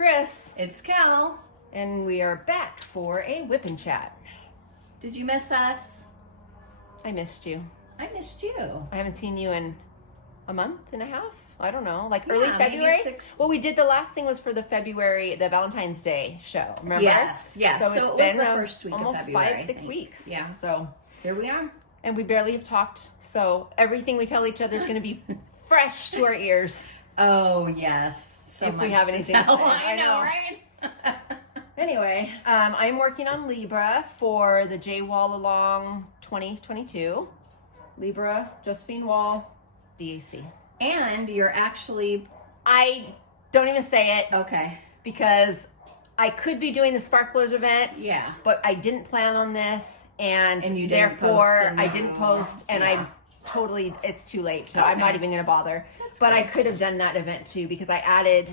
Chris. It's Cal. And we are back for a WIP Chat. Did you miss us? I missed you. I missed you. I haven't seen you in a month and a half. I don't know, like early February. Maybe 6. Well, we did the last thing was for the Valentine's Day show. Remember? Yes. So it's been the first week almost of February, 5-6 weeks. Yeah. So here we are. And we barely have talked. So everything we tell each other is going to be fresh to our ears. Oh yes. So if much we have to anything tell. to say. I know, right? Anyway, I'm working on Libra for the J Wall Along 2022. Libra, Josephine Wall, DAC. And you're actually... I don't even say it. Okay. Because I could be doing the Sparklers event. Yeah. But I didn't plan on this. And you didn't therefore, post, I didn't post. And yeah. it's too late. So Okay. I'm not even going to bother. But I could have done that event too because I added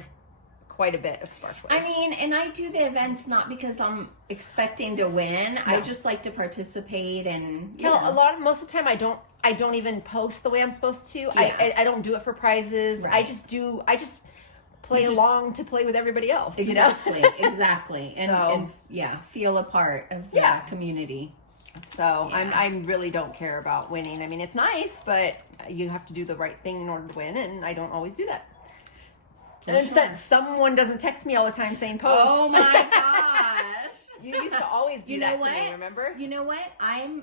quite a bit of Sparklers. I mean, and I do the events not because I'm expecting to win. No. I just like to participate and most of the time I don't even post the way I'm supposed to. Yeah. I don't do it for prizes. Right. I just play along to play with everybody else. Exactly. You know? Exactly. And, So- and yeah, feel a part of the community. So Yeah. I really don't care about winning. I mean, it's nice, but you have to do the right thing in order to win, and I don't always do that. And since someone doesn't text me all the time saying post. Oh my gosh. You used to always do that to me, remember? You know what? I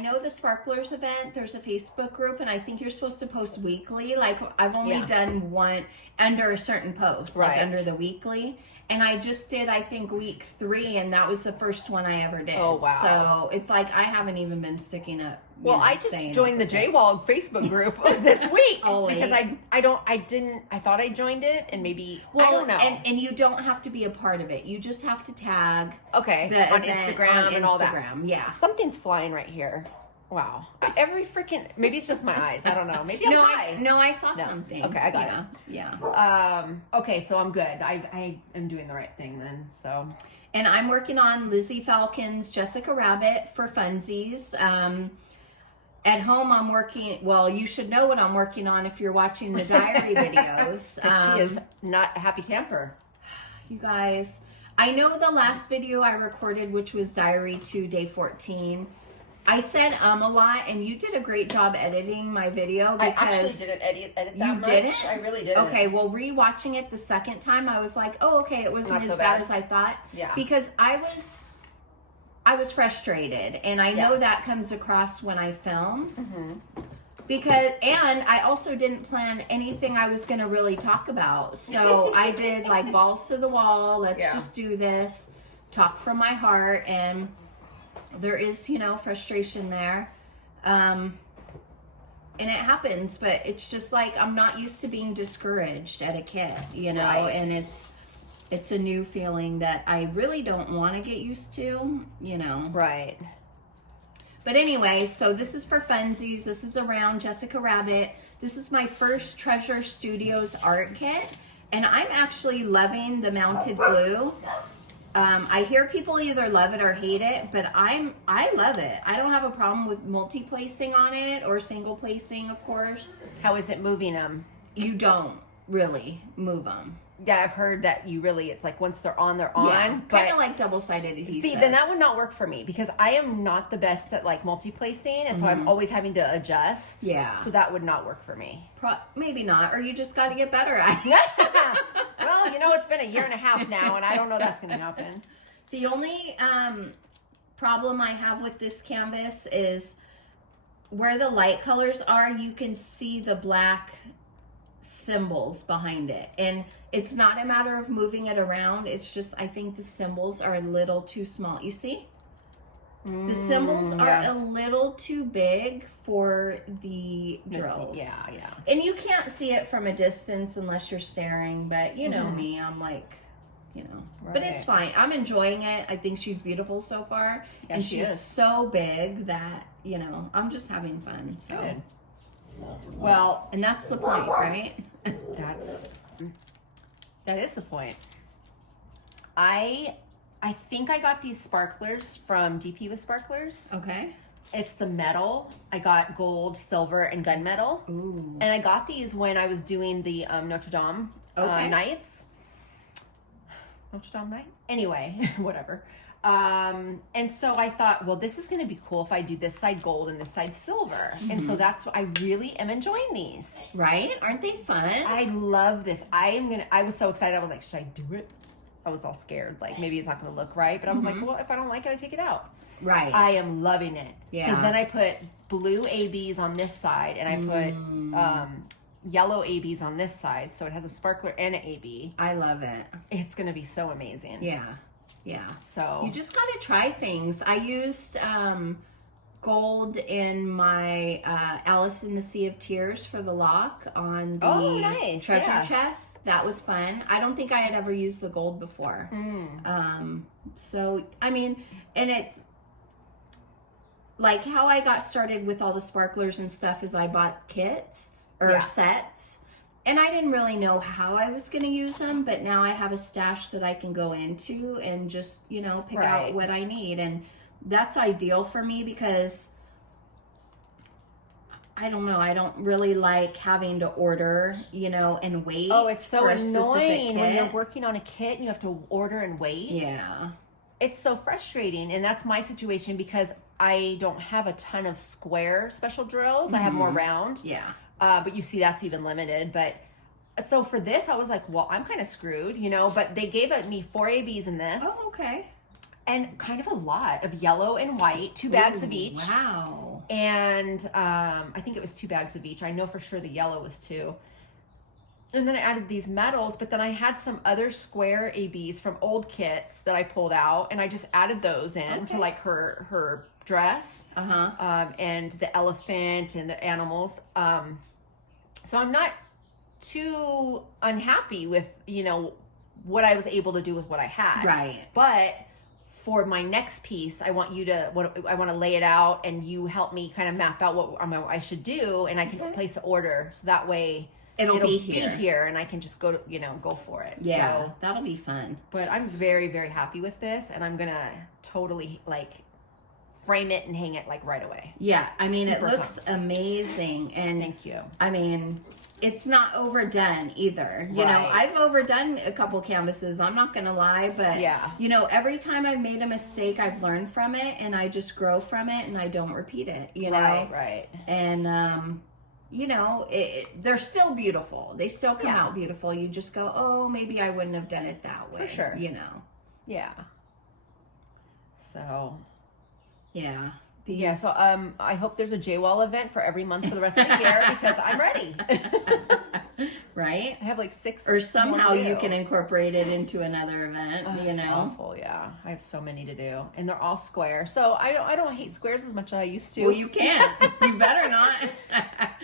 know the Sparklers event, there's a Facebook group, and I think you're supposed to post weekly. Like, I've only done one under a certain post, like under the weekly. And I just did, I think, week 3, and that was the first one I ever did. Oh, wow. So it's like I haven't even been sticking up. Well, I just joined the J-Wall Facebook group this week because I thought I joined it and maybe, I don't know. And you don't have to be a part of it. You just have to tag on Instagram and all that. Yeah. Something's flying right here. Wow. Maybe it's just my eyes. I don't know. Maybe I'm high. I saw something. Okay, I got it. Yeah. Okay, so I'm good. I am doing the right thing then, so. And I'm working on Lizzie Falcon's Jessica Rabbit for funsies. At home, I'm working, well, you should know what I'm working on if you're watching the diary videos. She is not a happy camper. You guys, I know the last video I recorded, which was Diary 2, Day 14, I said a lot, and you did a great job editing my video. I actually didn't edit that much. Didn't? I really didn't. Okay, well, rewatching it the second time, I was like, oh, okay, it wasn't Not as so bad bad as I thought. Yeah. Because I was frustrated, and I know that comes across when I film. Mm-hmm. And I also didn't plan anything I was going to really talk about. So I did like balls to the wall, let's just do this, talk from my heart, and there is, frustration there. And it happens, but it's just like, I'm not used to being discouraged at a kid, Right. and it's a new feeling that I really don't want to get used to, Right. But anyway, so this is for funsies. This is around Jessica Rabbit. This is my first Treasure Studios art kit, and I'm actually loving the mounted glue. I hear people either love it or hate it, but I love it. I don't have a problem with multi-placing on it or single placing, of course. How is it moving them? You don't really move them. Yeah, I've heard that it's like once they're on, they're on. Yeah, kind of like double-sided adhesive. See, then that would not work for me because I am not the best at like multi-placing, and so I'm always having to adjust. Yeah. So that would not work for me. Maybe not, or you just got to get better at it. Well, it's been a year and a half now, and I don't know that's going to happen. The only problem I have with this canvas is where the light colors are, you can see the black symbols behind it. And it's not a matter of moving it around. It's just, I think the symbols are a little too small. You see? The symbols are a little too big for the drills. Yeah. And you can't see it from a distance unless you're staring, but you know me, I'm like, but it's fine. I'm enjoying it. I think she's beautiful so far. Yeah, and she she's is. so big that, I'm just having fun. So Good. Well, and that's the point, right? that is the point. I think I got these sparklers from DP with Sparklers. Okay. It's the metal. I got gold, silver, and gunmetal. Ooh. And I got these when I was doing the Notre Dame nights. Notre Dame night? Anyway, whatever. And so I thought, well, this is going to be cool if I do this side gold and this side silver. And so that's what I really am enjoying these. Right? Aren't they fun? I love this. I was so excited. I was like, should I do it? I was all scared. Like, maybe it's not going to look right. But I was like, well, if I don't like it, I take it out. Right. I am loving it. Yeah. Because then I put blue ABs on this side and I put yellow ABs on this side. So it has a sparkler and an AB. I love it. It's going to be so amazing. Yeah. Yeah. So you just got to try things. I used gold in my Alice in the Sea of Tears for the lock on the treasure chest. That was fun. I don't think I had ever used the gold before. So, I mean, and it's like how I got started with all the sparklers and stuff is I bought kits or sets. And I didn't really know how I was going to use them, but now I have a stash that I can go into and just, you know, pick out what I need. And that's ideal for me because, I don't know, I don't really like having to order, you know, and wait. Oh, it's so annoying when you're working on a kit and you have to order and wait. Yeah. It's so frustrating. And that's my situation because I don't have a ton of square special drills. I have more round. Yeah. But you see that's even limited. But so for this, I was like, well, I'm kind of screwed, you know, but they gave me 4 ABs in this. Oh, okay. And kind of a lot of yellow and white, 2 bags of each. Wow. And I think it was 2 bags of each. I know for sure the yellow was 2. And then I added these metals, but then I had some other square ABs from old kits that I pulled out, and I just added those in to like her dress, and the elephant and the animals. So I'm not too unhappy with, you know, what I was able to do with what I had. Right. But for my next piece, I want to lay it out, and you help me kind of map out what I should do, and I can place an order, so that way it'll be here, and I can just go for it. Yeah, so, that'll be fun. But I'm very, very happy with this, and I'm gonna totally like frame it and hang it like right away. Yeah, I mean, Super it looks pumped. amazing, and thank you. I mean, it's not overdone either. You know, I've overdone a couple canvases, I'm not gonna lie, but you know, every time I've made a mistake, I've learned from it, and I just grow from it, and I don't repeat it. You know, right. And you know, they're still beautiful. They still come out beautiful. You just go, oh, maybe I wouldn't have done it that way. For sure. You know. Yeah. So. Yeah. So I hope there's a JWall event for every month for the rest of the year because I'm ready. Right? I have like 6. Or somehow you can incorporate it into another event. You know, it's awful. Yeah, I have so many to do, and they're all square. So I don't hate squares as much as I used to. Well, you can't. You better not.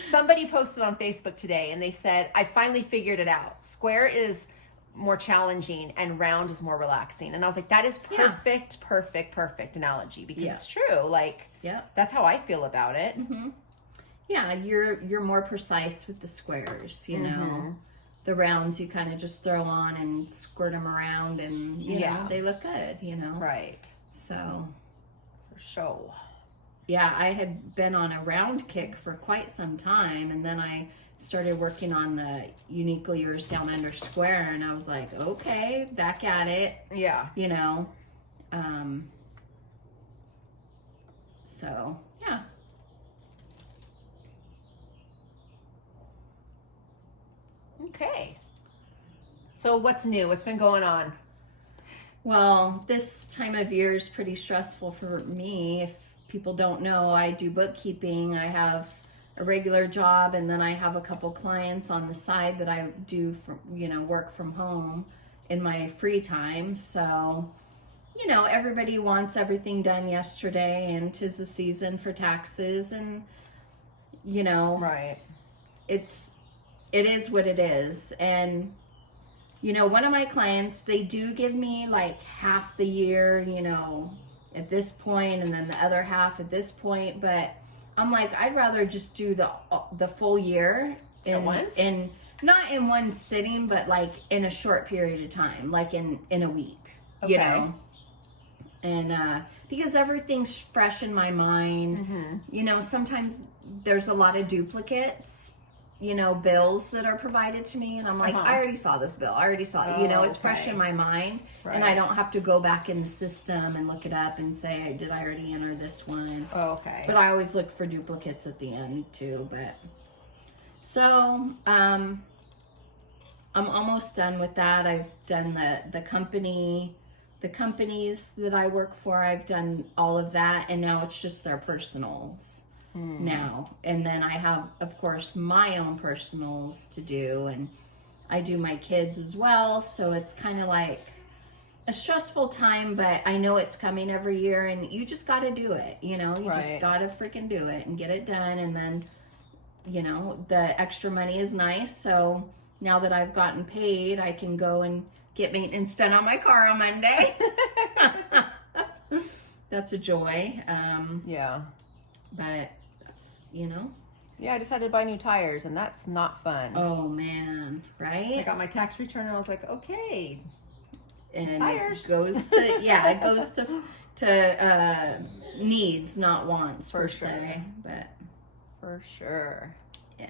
Somebody posted on Facebook today, and they said, "I finally figured it out. Square is more challenging and round is more relaxing." And I was like, that is perfect analogy because it's true. Like, that's how I feel about it. Yeah, you're more precise with the squares, you know. The rounds you kind of just throw on and squirt them around, and you know, they look good, you know. Right. So for sure. Yeah, I had been on a round kick for quite some time, and then I started working on the Uniquely Yours Down Under Square, and I was like, okay, back at it. Yeah. You know. So, yeah. Okay. So what's new? What's been going on? Well, this time of year is pretty stressful for me. If people don't know, I do bookkeeping. I have a regular job, and then I have a couple clients on the side that I do from, you know, work from home in my free time. So, you know, everybody wants everything done yesterday, and 'tis the season for taxes, and you know, it is what it is. And you know, one of my clients, they do give me like half the year, you know, at this point, and then the other half at this point, but I'm like, I'd rather just do the full year at once, and not in one sitting, but like in a short period of time, like in a week, you know. And because everything's fresh in my mind, you know, sometimes there's a lot of duplicates, bills that are provided to me, and I'm like, I already saw this bill. I already saw it. It's fresh in my mind, and I don't have to go back in the system and look it up and say, did I already enter this one? Oh, okay. But I always look for duplicates at the end too. But so I'm almost done with that. I've done the companies that I work for. I've done all of that, and now it's just their personals. Now, and then I have, of course, my own personals to do, and I do my kids as well, so it's kind of like a stressful time, but I know it's coming every year, and you just got to do it, you just got to freaking do it and get it done. And then the extra money is nice, so now that I've gotten paid, I can go and get maintenance done on my car on Monday. That's a joy. Yeah, but yeah, I decided to buy new tires, and that's not fun. Oh man, right? I got my tax return, and I was like, okay, and tires. It goes to needs, not wants, per se. But for sure, yeah.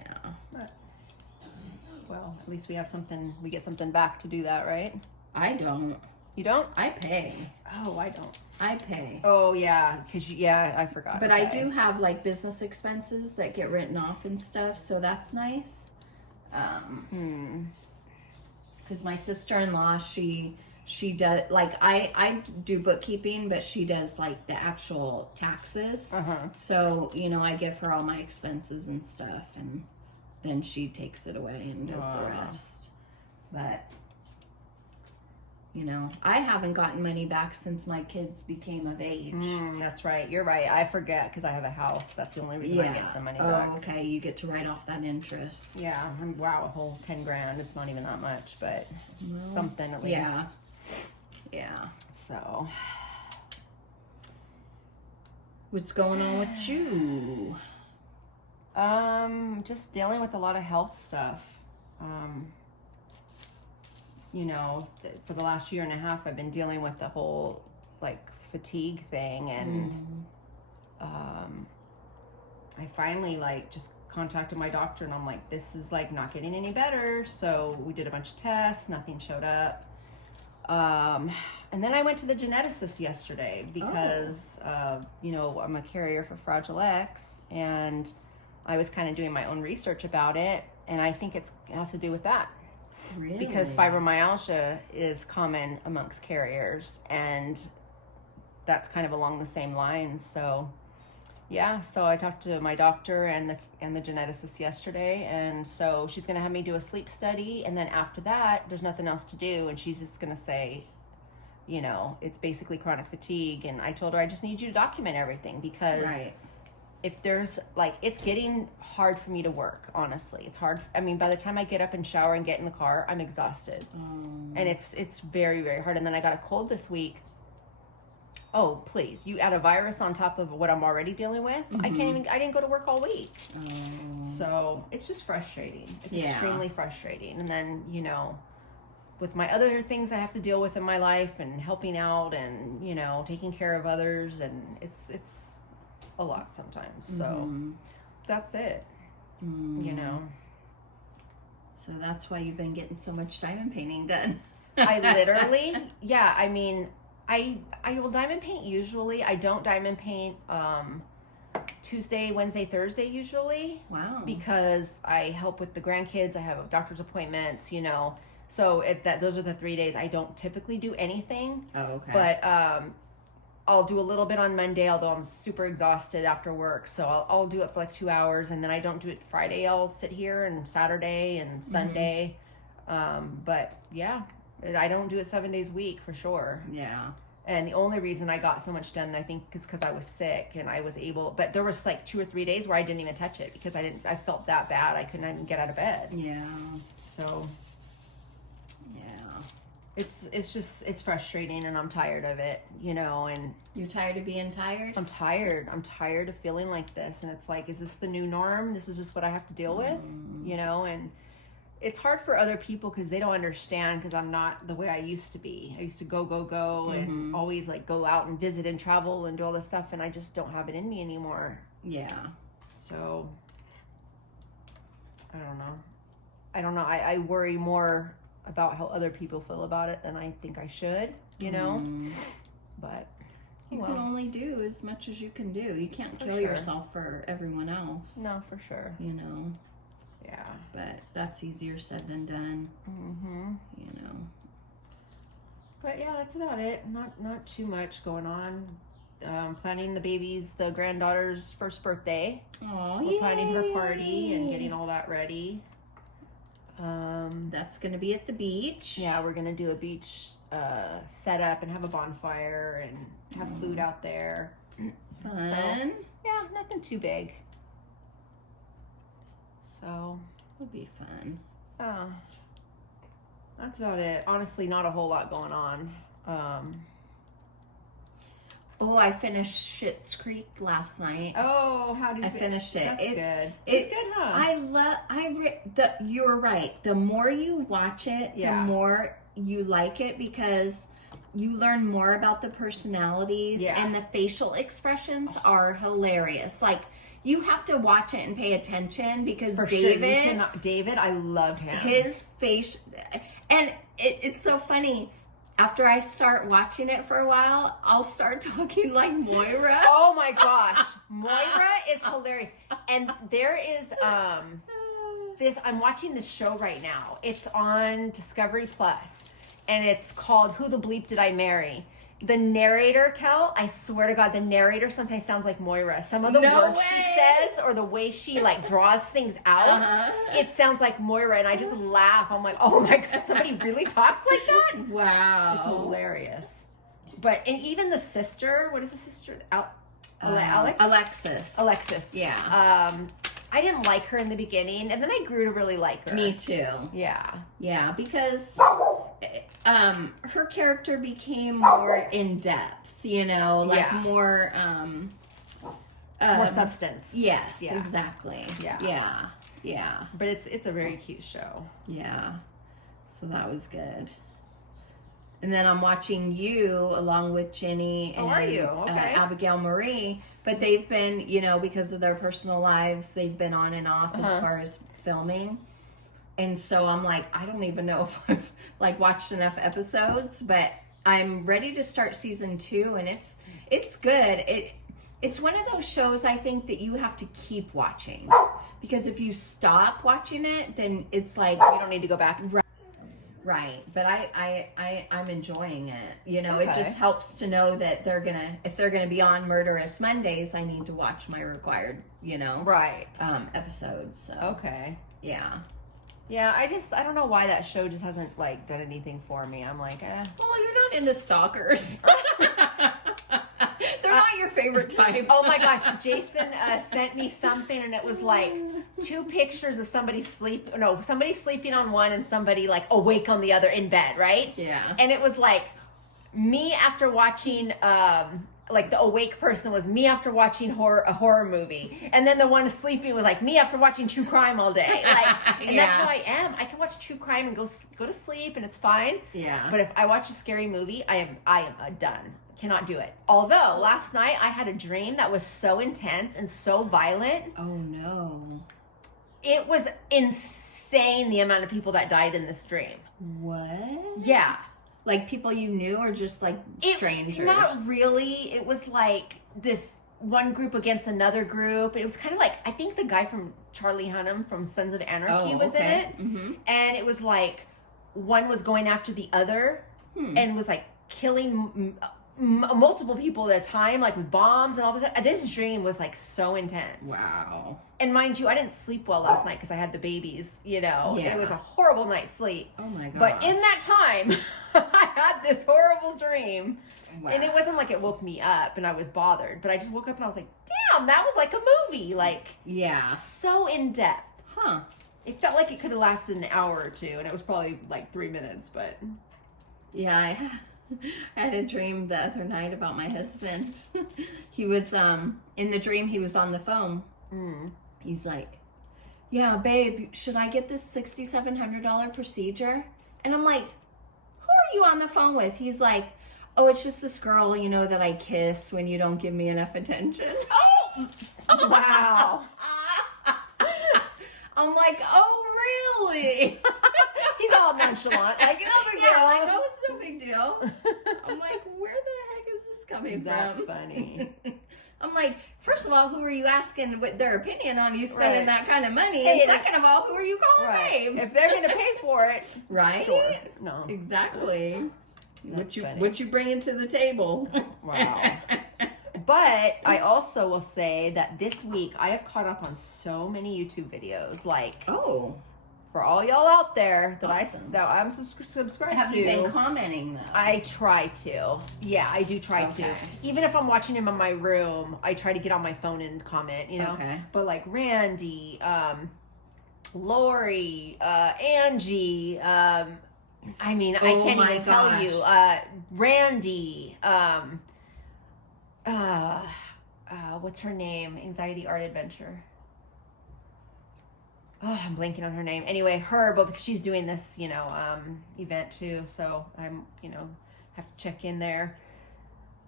Well, at least we get something back to do that, right? I don't. You don't? I pay. Oh, I don't. I pay. Oh, yeah, because I forgot. But okay. I do have like business expenses that get written off and stuff, so that's nice. Because my sister-in-law, she does, like, I do bookkeeping, but she does like the actual taxes. So, I give her all my expenses and stuff, and then she takes it away and does the rest. But I haven't gotten money back since my kids became of age. That's right. You're right. I forget because I have a house. That's the only reason I get some money back. Oh, okay. You get to write off that interest. Yeah. Wow, a whole $10,000. It's not even that much, but something at least. Yeah. So, what's going on with you? Just dealing with a lot of health stuff. For the last year and a half, I've been dealing with the whole like fatigue thing, and I finally just contacted my doctor, and I'm like, this is like not getting any better. So we did a bunch of tests, nothing showed up. And then I went to the geneticist yesterday because I'm a carrier for Fragile X, and I was kind of doing my own research about it, and I think it has to do with that. Really? Because fibromyalgia is common amongst carriers, and that's kind of along the same lines. So, so I talked to my doctor and the geneticist yesterday, and so she's going to have me do a sleep study, and then after that, there's nothing else to do, and she's just going to say, it's basically chronic fatigue, and I told her I just need you to document everything because if there's it's getting hard for me to work, honestly. It's hard. I mean, by the time I get up and shower and get in the car, I'm exhausted. And it's very, very hard. And then I got a cold this week. Oh, please. You add a virus on top of what I'm already dealing with. I didn't go to work all week. So it's just frustrating. It's extremely frustrating. And then, with my other things I have to deal with in my life and helping out and, taking care of others, and it's a lot sometimes. So that's it. So that's why you've been getting so much diamond painting done. I literally, I mean, I will diamond paint usually. I don't diamond paint Tuesday, Wednesday, Thursday usually. Wow. Because I help with the grandkids. I have doctor's appointments, So those are the 3 days I don't typically do anything. Oh, okay. But I'll do a little bit on Monday, although I'm super exhausted after work. So I'll do it for like 2 hours, and then I don't do it Friday. I'll sit here, and Saturday and Sunday. But I don't do it 7 days a week for sure. Yeah. And the only reason I got so much done, I think, is because I was sick and I was able. But there was like 2 or 3 days where I didn't even touch it because I felt that bad. I couldn't even get out of bed. Yeah. So. It's frustrating, and I'm tired of it, and you're tired of being tired? I'm tired of feeling like this, and it's like, is this the new norm? This is just what I have to deal with, and it's hard for other people because they don't understand, because I'm not the way I used to be. I used to go and always go out and visit and travel and do all this stuff, and I just don't have it in me anymore. Yeah. So I don't know. I worry more about how other people feel about it than I think I should, you know? But you can only do as much as you can do. You can't kill yourself for everyone else. No, for sure. You know? Yeah. But that's easier said than done. You know? But yeah, that's about it. Not too much going on. Planning the granddaughter's first birthday. Oh, we're planning her party and getting all that ready. That's gonna be at the beach. Yeah, we're gonna do a beach setup and have a bonfire and have food out there. Fun. So, yeah, nothing too big. So it'll be fun. That's about it. Honestly, not a whole lot going on. I finished Schitt's Creek last night. Oh, how did you? I finished it. That's good. It's good, huh? You're right. The more you watch it, the more you like it because you learn more about the personalities and the facial expressions are hilarious. Like, you have to watch it and pay attention because David, I love him. His face, and it's so funny. After I start watching it for a while, I'll start talking like Moira. Oh my gosh. Moira is hilarious. And there is I'm watching this show right now. It's on Discovery Plus, and it's called Who the Bleep Did I Marry? The narrator, Kel, I swear to God, the narrator sometimes sounds like Moira. Some of the words she says or the way she like draws things out, it sounds like Moira, and I just laugh. I'm like, oh my God, somebody really talks like that? Wow. It's hilarious. And even the sister, what is the sister? Alexis. Alexis. Yeah. I didn't like her in the beginning, and then I grew to really like her. Me too. Yeah. Yeah, because her character became more in depth, you know, like more substance. Yes, exactly. Yeah. But it's a very cute show. Yeah. So that was good. And then I'm watching you along with Jenny and Abigail Marie. But they've been, you know, because of their personal lives, they've been on and off as far as filming. And so I'm like, I don't even know if I've like watched enough episodes, but I'm ready to start season 2, and it's good. It's one of those shows I think that you have to keep watching, because if you stop watching it, then it's like you don't need to go back. Right, but I'm enjoying it. You know, it just helps to know that if they're gonna be on Murderous Mondays, I need to watch my required, you know, episodes. So. Yeah, I don't know why that show just hasn't like done anything for me. I'm like, well, you're not into stalkers. They're not your favorite type. Oh my gosh, Jason sent me something, and it was like 2 pictures of somebody sleeping on one and somebody like awake on the other in bed, right? Yeah. And it was like me after watching like the awake person was me after watching a horror movie, and then the one sleeping was like me after watching true crime all day. Like, and that's how I am. I can watch true crime and go to sleep, and it's fine. Yeah. But if I watch a scary movie, I am done. Cannot do it. Although last night I had a dream that was so intense and so violent. Oh no. It was insane the amount of people that died in this dream. What? Yeah. Like people you knew, or just like strangers? Not really. It was like this one group against another group. It was kind of like, I think the guy from Charlie Hunnam from Sons of Anarchy was in it. Mm-hmm. And it was like one was going after the other and was like killing multiple people at a time, like with bombs and all this. This dream was like so intense. Wow. And mind you, I didn't sleep well last night because I had the babies, you know. Yeah. It was a horrible night's sleep. Oh my God. But in that time, I had this horrible dream. Wow. And it wasn't like it woke me up and I was bothered, but I just woke up and I was like, damn, that was like a movie. Like, so in depth. Huh. It felt like it could have lasted an hour or two, and it was probably like 3 minutes, but. Yeah, I had a dream the other night about my husband. He was, in the dream, he was on the phone. He's like, yeah, babe, should I get this $6,700 procedure? And I'm like, who are you on the phone with? He's like, oh, it's just this girl, you know, that I kiss when you don't give me enough attention. Oh! Wow. I'm like, oh, really? He's all nonchalant, like, no big deal. Yeah, like, oh, it's no big deal. I'm like, where the heck is this coming That's from? funny. I'm like, first of all, who are you asking what their opinion on you spending that kind of money? Hey, and second of all, who are you calling babe? If they're gonna pay for it, right? Sure. No. Exactly. That's funny. What you bringing to the table? Wow. But I also will say that this week I have caught up on so many YouTube videos. Like, oh, for all y'all out there that awesome. I'm subscribed have to. you been commenting though? I try to. Yeah, I do try to. Even if I'm watching him in my room, I try to get on my phone and comment, you know? Okay. But like Randy, Lori, Angie, I mean, I can't even tell you. Randy, what's her name? Anxiety Art Adventure. Oh, I'm blanking on her name. Anyway, her, but because she's doing this, you know, event too, so I'm, you know, have to check in there.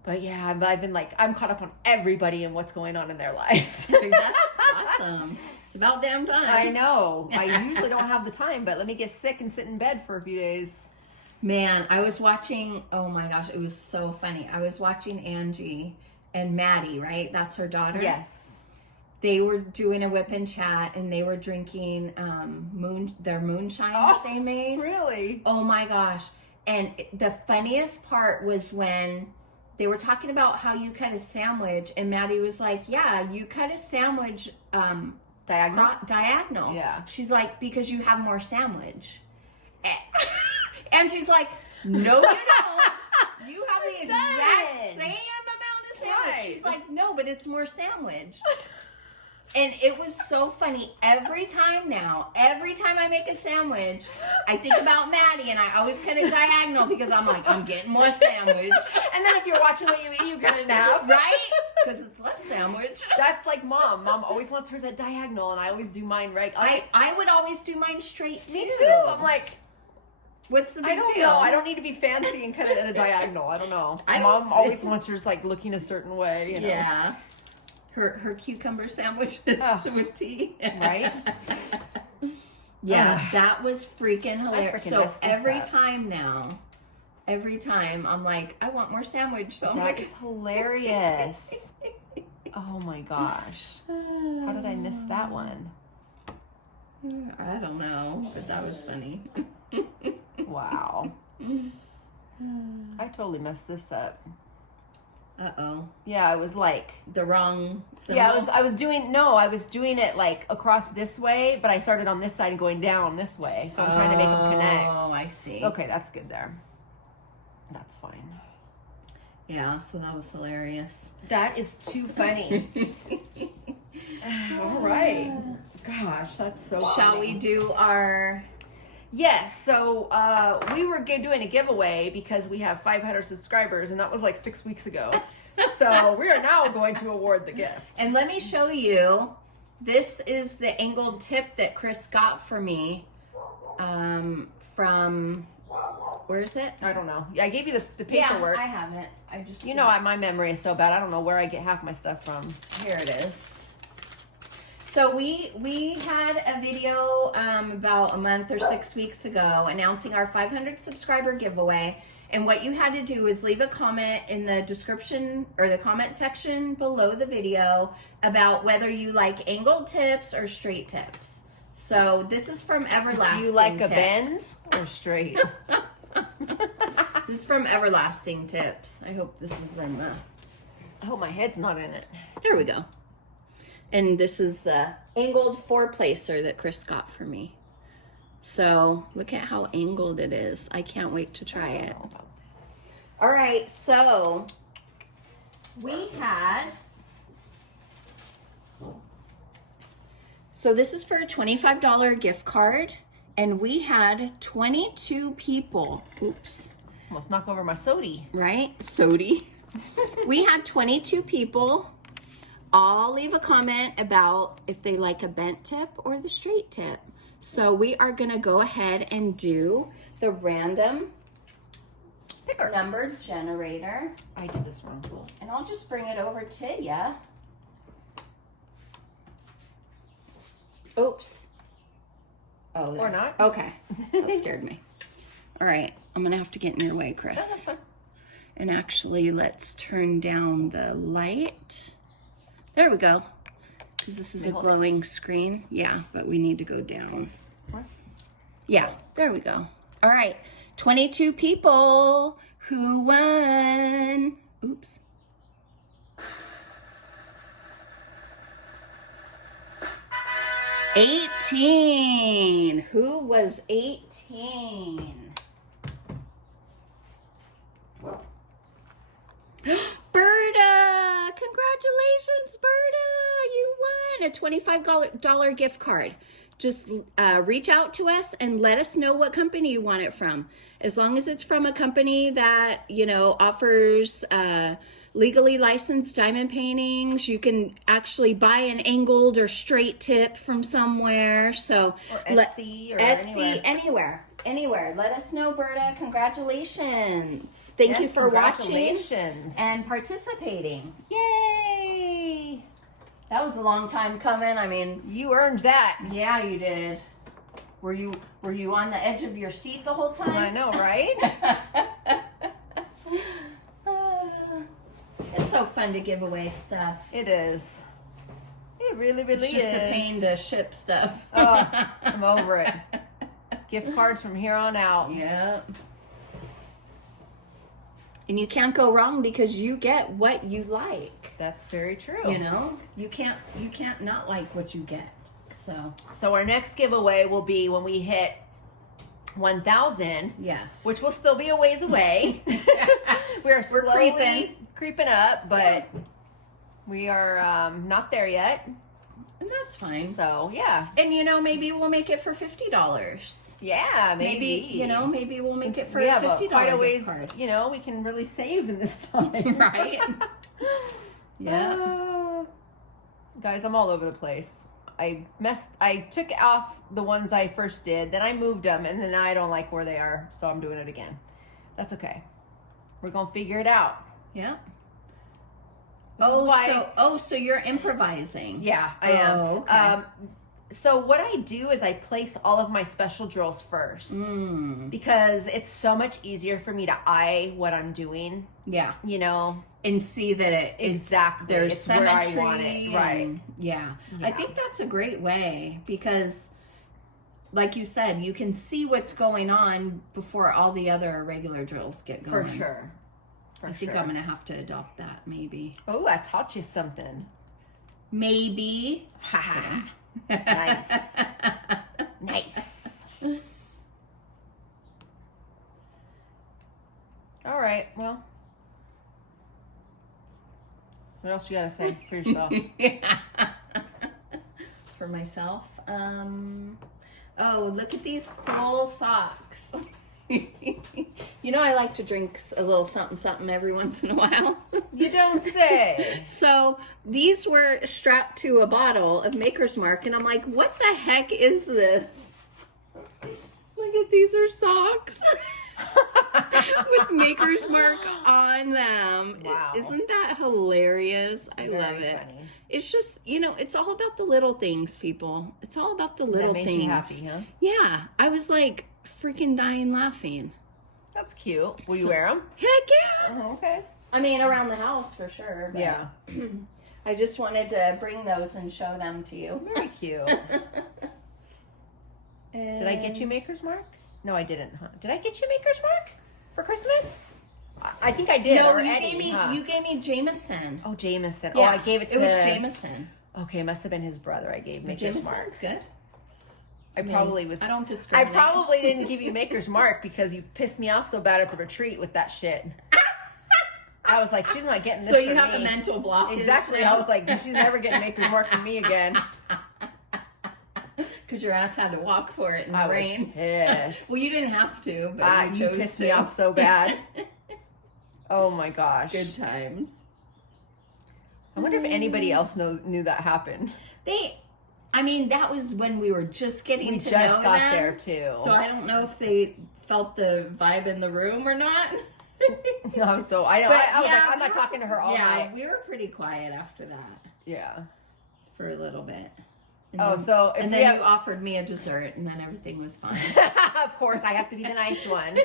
But yeah, I've been like, I'm caught up on everybody and what's going on in their lives. That's awesome. It's about damn time. I know. I usually don't have the time, but let me get sick and sit in bed for a few days. Man, I was watching, oh my gosh, it was so funny. I was watching Angie and Maddie, right? That's her daughter? Yes. They were doing a WIP Chat and they were drinking their moonshine that they made. Really? Oh my gosh. And the funniest part was when they were talking about how you cut a sandwich and Maddie was like, yeah, you cut a sandwich diagonal. Yeah. She's like, because you have more sandwich. And she's like, no, you don't. You have the exact same amount of sandwich. Right. She's like, no, but it's more sandwich. And it was so funny. Every time I make a sandwich, I think about Maddie and I always cut it diagonal because I'm like, I'm getting more sandwich. And then if you're watching what you eat, you cut it in half. Right? Because it's less sandwich. That's like mom. Mom always wants hers at diagonal and I always do mine right. I would always do mine straight too. Me too. I'm like, what's the big deal? I don't know. I don't need to be fancy and cut it at a diagonal. I don't know. Mom always wants hers like looking a certain way. You know? Yeah. Her cucumber sandwiches with tea. Right? Yeah, that was freaking hilarious. So every time I'm like, I want more sandwich. So that is hilarious. Oh my gosh. How did I miss that one? I don't know, but that was funny. Wow. I totally messed this up. Uh-oh. Yeah, I was like the wrong symbol. Yeah, I was doing it like across this way, but I started on this side and going down this way. So I'm trying to make them connect. Oh, I see. Okay, that's good there. That's fine. Yeah, so that was hilarious. That is too funny. All right. Gosh, that's so Shall funny. we do our... Yes, so we were doing a giveaway because we have 500 subscribers, and that was like 6 weeks ago. So we are now going to award the gift. And let me show you. This is the angled tip that Chris got for me from, where is it? I don't know. I gave you the paperwork. Yeah, I have it. I just... You know, my memory is so bad. I don't know where I get half my stuff from. Here it is. So we had a video about a month or 6 weeks ago announcing our 500 subscriber giveaway. And what you had to do is leave a comment in the description or the comment section below the video about whether you like angled tips or straight tips. So this is from Everlasting. Do you like Tips. a bend or straight? This is from Everlasting Tips. I hope this is in the... I hope my head's not in it. There we go. And this is the angled 4-placer that Chris got for me. So look at how angled it is. I can't wait to try it. All right, so we had... So this is for a $25 gift card. And we had 22 people. Oops. Almost knock over my sody. Right? Sody. We had 22 people all leave a comment about if they like a bent tip or the straight tip. So we are going to go ahead and do the random Picker number generator. I did this wrong. And I'll just bring it over to you. Oops. Oh, there. Or not. Okay. That scared me. All right. I'm going to have to get in your way, Chris. And actually, let's turn down the light. There we go. Because this is a glowing screen. Yeah, but we need to go down. Yeah, there we go. All right. 22 people. Who won? Oops. $18. Who was 18? Berta! Congratulations, Berta! You won a $25 gift card. Just reach out to us and let us know what company you want it from. As long as it's from a company that, you know, offers legally licensed diamond paintings, you can actually buy an angled or straight tip from somewhere. So or Etsy or anywhere. Let us know, Berta. Congratulations. Thank you for watching and participating. Yay! That was a long time coming. I mean, you earned that. Yeah, you did. Were you on the edge of your seat the whole time? I know, right? It's so fun to give away stuff. It is. It really, really is. It's just a pain to ship stuff. Oh, I'm over it. Gift cards from here on out. Yep. And you can't go wrong because you get what you like. That's very true. You know, you can't not like what you get. So our next giveaway will be when we hit 1,000. Yes. Which will still be a ways away. We're slowly creeping up, but we are not there yet. And that's fine. So, yeah. And, you know, maybe we'll make it for $50. Yeah, maybe. You know, maybe we'll make it for a $50 quite a gift ways, card. you know, we can really save in this time. Right? Yeah. Guys, I'm all over the place. I took off the ones I first did, then I moved them, and then I don't like where they are, so I'm doing it again. That's okay. We're going to figure it out. Yeah. So you're improvising. Yeah, I am. Okay. So what I do is I place all of my special drills first because it's so much easier for me to eye what I'm doing. Yeah. You know? And see that there's it's symmetry. Where I want it. Right. Yeah. I think that's a great way because, like you said, you can see what's going on before all the other regular drills get going. For sure. I think I'm going to have to adopt that, maybe. Oh, I taught you something. Maybe. Ha. Nice. Nice. All right, well. What else you got to say for yourself? For myself? Oh, look at these cool socks. You know I like to drink a little something every once in a while. You don't say. So these were strapped to a bottle of Maker's Mark, and I'm like, what the heck is this? Look at these are socks with Maker's Mark on them. Wow. Isn't that hilarious? I love it. Funny. It's just, you know, it's all about the little things, people. It's all about the little things. That made you happy, huh? Yeah. I was like freaking dying laughing. That's cute. Will you wear them? Heck yeah. Oh, okay. I mean, around the house for sure. But Yeah. I just wanted to bring those and show them to you. Very cute. Did I get you Maker's Mark? No, I didn't, huh? Did I get you Maker's Mark for Christmas? I think I did. No, or you Eddie, gave me huh? you gave me Jameson. Oh, Jameson. Yeah, Oh, I gave it to... It was Jameson. Okay, must have been his brother I gave Maker's Mark. Jameson's good. I probably was... I don't discriminate. I probably didn't give you Maker's Mark because you pissed me off so bad at the retreat with that shit. I was like, she's not getting this So you from have me. a mental block. Exactly. I was like, she's never getting Maker's Mark from me again. Because your ass had to walk for it in the I rain. was pissed. Well, you didn't have to, but you pissed me off so bad. Oh my gosh. Good times. I wonder if anybody else knew that happened. I mean, that was when we were just getting to know them. We just got there too. So I don't know if they felt the vibe in the room or not. No, so I was like, I'm not talking to her all night. We were pretty quiet after that. Yeah. For a little bit. And then you offered me a dessert, and then everything was fine. Of course, I have to be the nice one.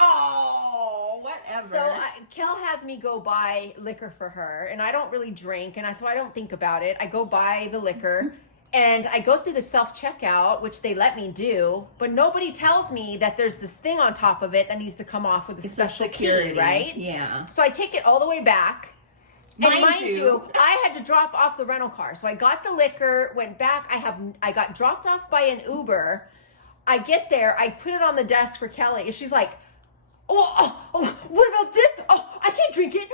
Oh, whatever. So Kel has me go buy liquor for her, and I don't really drink, and so I don't think about it. I go buy the liquor, and I go through the self-checkout, which they let me do, but nobody tells me that there's this thing on top of it that needs to come off with a special key, right? Yeah. So I take it all the way back. And mind you, I had to drop off the rental car. So I got the liquor, went back. I got dropped off by an Uber. I get there. I put it on the desk for Kelly. And she's like, oh, what about this? Oh, I can't drink it.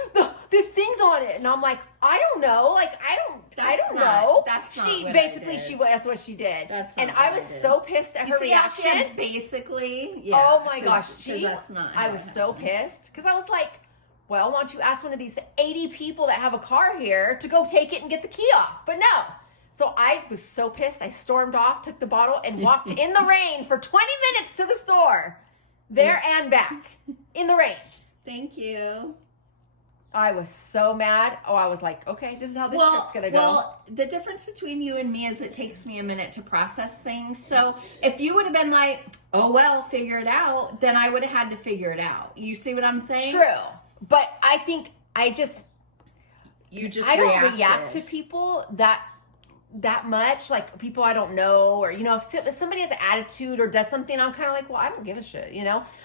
This thing's on it. And I'm like, I don't know. Like, I don't know. That's not she what basically, I did. that's what she did. That's not and what I was so pissed at her reaction. How she had basically, yeah. Oh my gosh. That's not I was so pissed. Because I was like, well, why don't you ask one of these 80 people that have a car here to go take it and get the key off? But no. So I was so pissed. I stormed off, took the bottle, and walked in the rain for 20 minutes to the store. There and back. In the rain. Thank you. I was so mad. Oh, I was like, okay, this is how this trip's going to go. Well, the difference between you and me is it takes me a minute to process things. So if you would have been like, oh, well, figure it out, then I would have had to figure it out. You see what I'm saying? True. But I think I don't react to people that much, like people I don't know, or if somebody has an attitude or does something, I'm kind of like, well, I don't give a shit,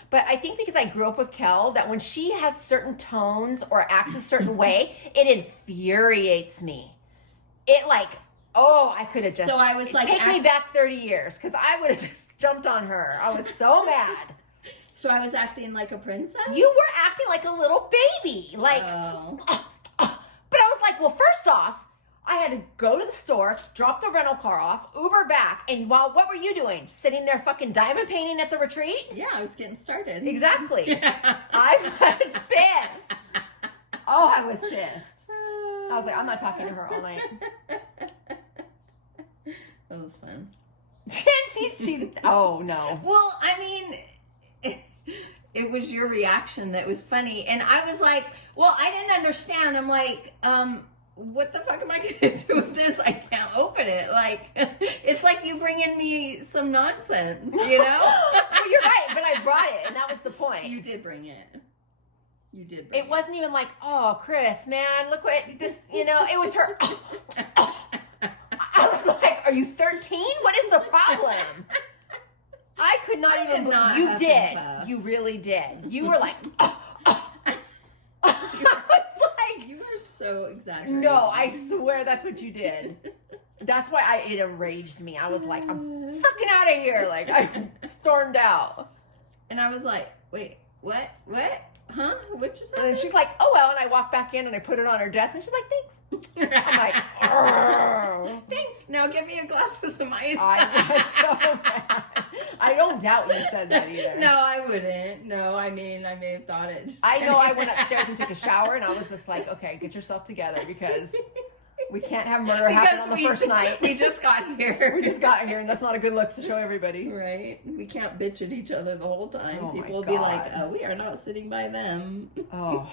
But I think because I grew up with Kel, that when she has certain tones or acts a certain way, it infuriates me. It I could have just. So I was like, take me back 30 years, because I would have just jumped on her. I was so mad. So I was acting like a princess? You were acting like a little baby. But I was like, well, first off, I had to go to the store, drop the rental car off, Uber back, and what were you doing? Sitting there fucking diamond painting at the retreat? Yeah, I was getting started. Exactly. I was pissed. Oh, I was pissed. I was like, I'm not talking to her all night. That was fun. she oh, no. Well, I mean, it was your reaction that was funny. And I was like, well, I didn't understand. I'm like, what the fuck am I going to do with this? I can't open it. Like, it's like you bringing me some nonsense, Well, you're right, but I brought it, and that was the point. You did bring it. You did bring it. It wasn't even like, oh, Chris, man, look what this, it was her. I was like, are you 13? What is the problem? I could not even believe you did. You really did. You were like, you were so exaggerating. No, I swear that's what you did. That's why it enraged me. I was like, I'm fucking out of here. Like, I stormed out. And I was like, wait, what? Huh? What just happened? And she's like, oh, well. And I walked back in and I put it on her desk. And she's like, thanks. I'm like, oh. Thanks. Now give me a glass with some ice. I was so mad. I don't doubt you said that either. No, I wouldn't. No, I mean, I may have thought it. I know I went upstairs and took a shower, and I was just like, okay, get yourself together, because we can't have murder happen on the first night. We just got here. We just got here, and that's not a good look to show everybody. Right? We can't bitch at each other the whole time. Oh, people will be like, oh, we are not sitting by them. Oh.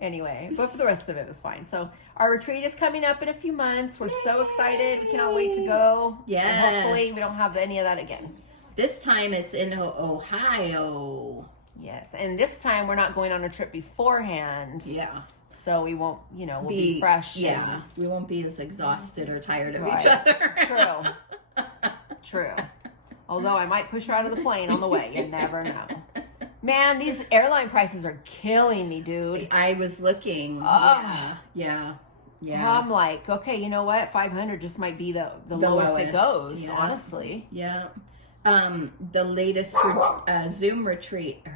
Anyway, but for the rest of it was fine. So our retreat is coming up in a few months. We're so excited. We cannot wait to go. Yes. And hopefully we don't have any of that again. This time it's in Ohio. Yes. And this time we're not going on a trip beforehand. Yeah. So we won't, we'll be fresh. Yeah. We won't be as exhausted or tired of Right. each other. True. Although I might push her out of the plane on the way. You never know. Man, these airline prices are killing me, dude. I was looking. Yeah. I'm like, okay, you know what? 500 just might be the lowest it goes, yeah. honestly. Yeah. The latest Zoom retreat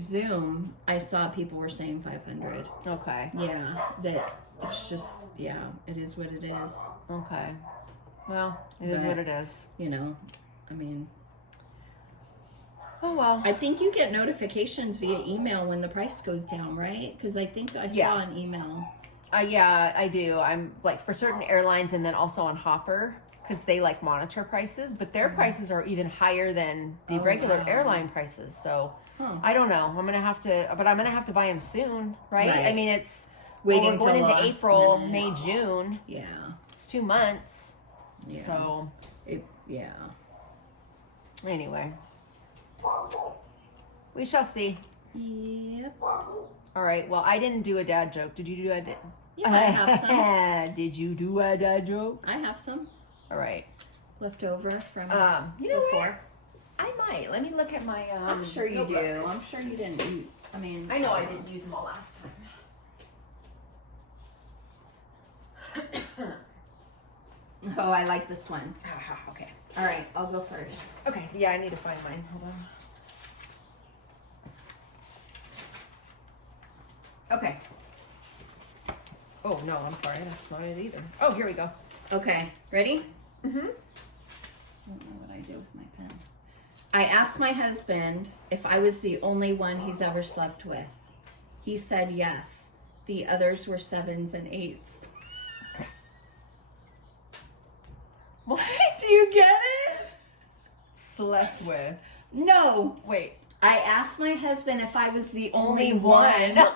Zoom, I saw people were saying 500. Okay. Yeah. That it's just, it is what it is. Okay. Well, it is what it is. I mean. Oh, well. I think you get notifications via email when the price goes down, right? Because I think I saw an email. Yeah, I do. I'm like for certain airlines, and then also on Hopper, because they monitor prices, but their prices are even higher than the regular airline prices. So I don't know. I'm gonna have to buy them soon, right? I mean, it's waiting we're going into April, minute. May, June. Yeah, it's 2 months. Yeah. So, yeah. anyway. We shall see. Yep. All right. Well, I didn't do a dad joke. Did you do a dad? Yeah, I have some. Did you do a dad joke? I have some All right. left over from You know before. what? I might. Let me look at my. I'm sure you notebook. do. I'm sure you didn't. I mean, I know I didn't use them all last time. Oh, I like this one. Okay. All right, I'll go first. Okay. Yeah, I need to find mine. Hold on. Okay. Oh no, I'm sorry. That's not it either. Oh, here we go. Okay, ready? Mhm. I don't know what I did with my pen. I asked my husband if I was the only one he's ever slept with. He said yes. The others were 7s and 8s. What? Do you get it? Slept with. No, Wait. I asked my husband if I was the only Only one. one.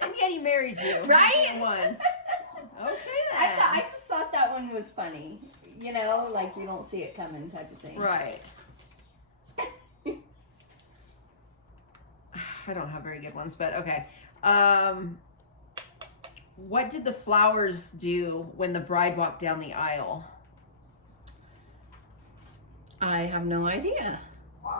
And yet he married you. Right? One. Okay then. I just thought that one was funny. You know, like you don't see it coming type of thing. Right. I don't have very good ones, but okay. What did the flowers do when the bride walked down the aisle? I have no idea.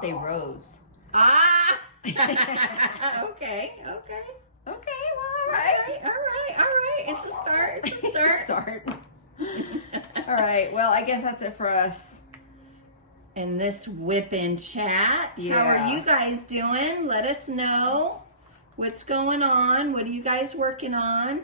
They rose. Ah! Okay. Okay, well, all right. All right. It's a start. It's a start. Start. All right, well, I guess that's it for us. And this WIP chat. Yeah. How are you guys doing? Let us know what's going on. What are you guys working on?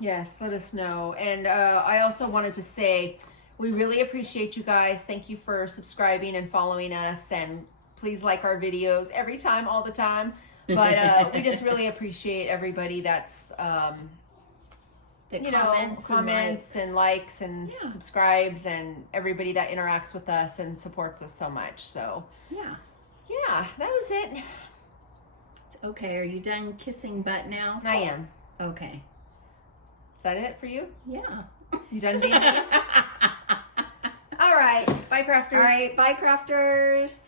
Yes, let us know. And I also wanted to say we really appreciate you guys. Thank you for subscribing and following us. And please like our videos every time, all the time. But we just really appreciate everybody that's, The comments and likes and Yeah. subscribes and everybody that interacts with us and supports us so much. So, Yeah. yeah, that was it. Okay, are you done kissing butt now? I am. Okay. Is that it for you? Yeah. You done being All right. Bye, crafters. All right, bye, crafters.